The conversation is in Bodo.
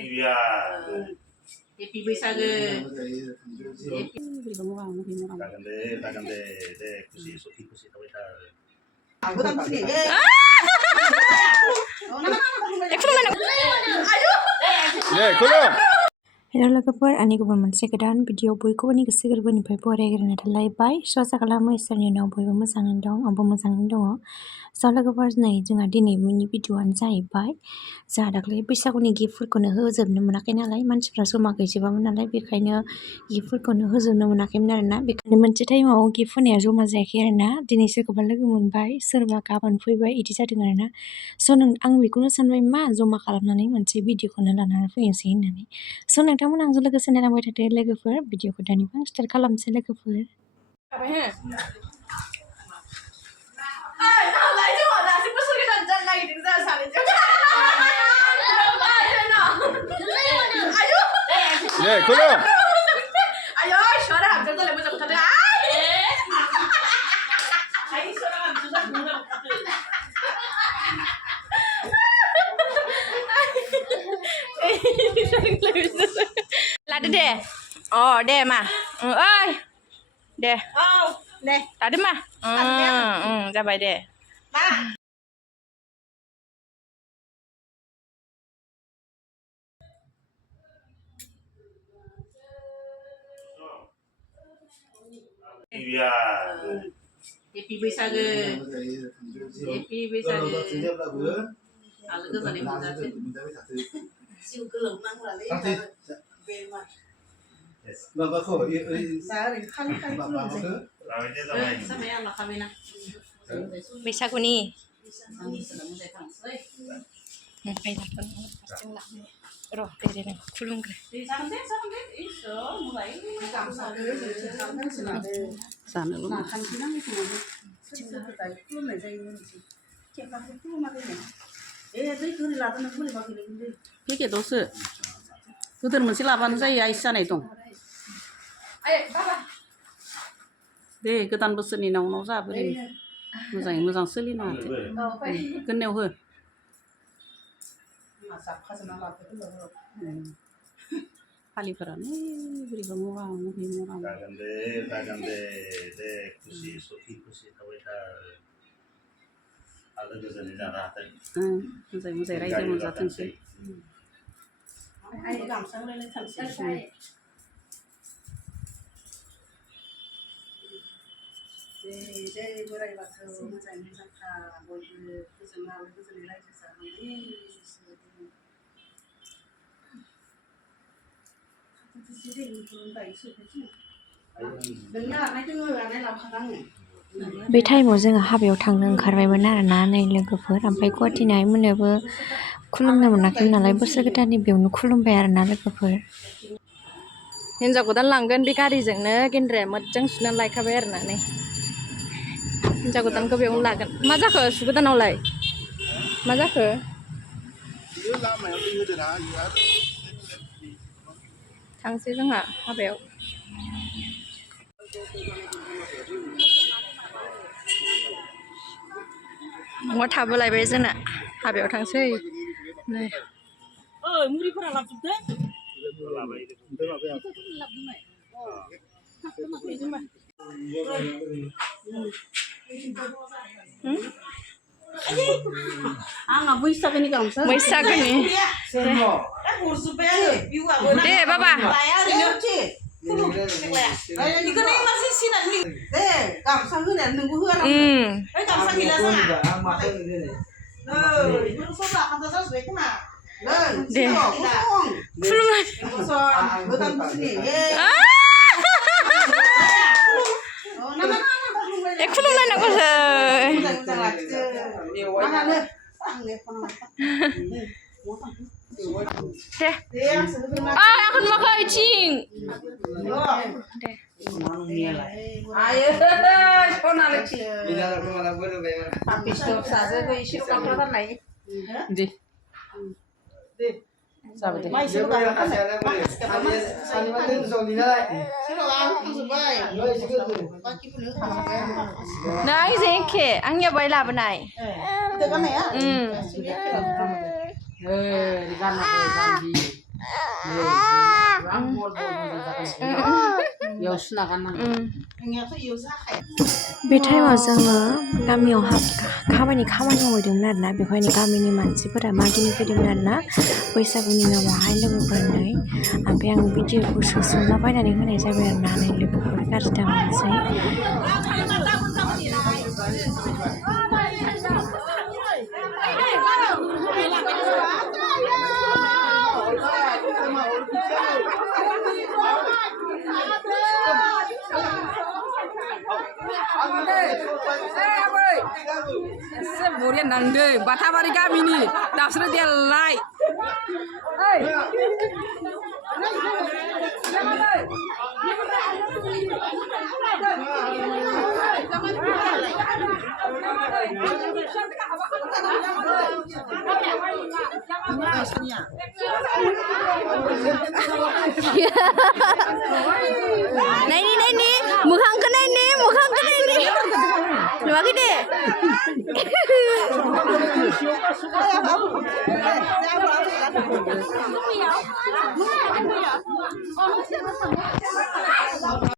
Iya. Happy Bibwnagnw. Tagan deh, kusi tahu itu. Aku tak sini. Hello लोगोफोर आंनि गुबुन मोनसे गोदान भिडिअ बयखौबो गोसो गोरबोनिफ्राय बरायग्रोनाय थालायबाय आसा खालामो इसोरनि उनाव बयबो मोजाङैनो दं आंबो मोजाङैनो दङ स' लोगोफोर नै जोंहा दिनैनि भिडिअआनो जाहैबाय जोंहा दाख्लै बैसागुनि गिफ्टफोरखौनो होजोबनो मोनाखै नालाय मानसिफ्रा जमा गैजोबामोन नालाय बेखायनो गिफ्टफोरखौनो होजोबनो मोनाखैमोन आरोना बेखायनो मोनसे टाइमाव गिफ्ट होनाया जमा जायाखै आरोना दिनै सोरखौबा लोगो मोनबाय सोरबा गाबोन फैबाय इदि जादों आरोना स' आं बेखौनो सानबाय मा जमा खालामनानै मोनसे भिडिअखौनो लानानै फैनोसै होननानै स' नोंथांमोन आंजों लोगोसे नायलांबाय थादो लोगोफोर भिडिअखौ दानिफ्राय स्टार्ट खालामनोसै लोगोफोर Lada deh. Oh, deh mah. Oi. Deh. Oh, deh. Tadi mah. Coba deh. Nah. Iya. Happy Bibwnagnw. Happy Bibwnagnw. Kalau tu tadi mana tu? Siu kelem nang lali. Bema. Bapak kok? Sari kan belum sih. Sama yang nak kami nak. बैसागुनि र' दे खुलुमग्रो पेकेटआवसो गोदोर मोनसे लाबानो जायो आइस जानाय दं दे गोदान बोसोरनि उनाव जाबोरै मोजाङै मोजां सोलिनो हाथों गोननायाव हो फालिफोरानो बोरैबा मरा Tagan deh, kusi tahu itu. Ada kesannya jangan hati. मोजाङै रायजो मोनजाथोंसै deh borai bato moजाङै मोजांखा बयबो गोजोनै रायजो जानांगौ बे टाइमाव जोङो हाबायाव थांनो ओंखारबायमोन आरोना नै लोगोफोर ओमफ्राय गुवाहाटिनि आइमोननोबो खुलुमनो मोनाखैमोन नालाय बोसोर गोदाननि बेयावनो खुलुमबाय आरोना लोगोफोर हिन्जाव गोदान लांगोन बे गारिजोंनो गेन्द्राया मोजां सुनानै लायखाबाय आरोना नै हिन्जाव गोदानखौ बेयावनो लागोन मा जाखो सुगोदानावलाय मा जाखो थांसै जोंहा हाबायाव न'आव थाबोलायबाय जोंना हाबायाव थांसै नै मुरिफोरा लाबोजोबदो आंहा बैसागोनि गामसा बैसागोनि दे बाबा दे aku mau ke Icing deh ayo kona leci tapi stop saja gue isi kantor kan lagi deh sabar deh nah ini ke angnya bayi labenai itu kan ya Yaw sunakan nang. बे टाइमाव जोङो गामियाव खामानि मावहैदोंमोन आरोना बेवहायनो गामिनि मानसिफोरा मागिनो फैदोंमोन आरोना बैसागुनि नामावहाय लोगोफोरनै ओमफ्राय आं भिडिअखौ सोसनलाबायनानै होनाय जाबाय आरोना नै लोगोफोर गाज्रि दामोनसै एसे बरिया नांदो बाथाबारि गामिनि दाबस्रो देलाय नायनि मोखांखौ नायनि नुवाखै दे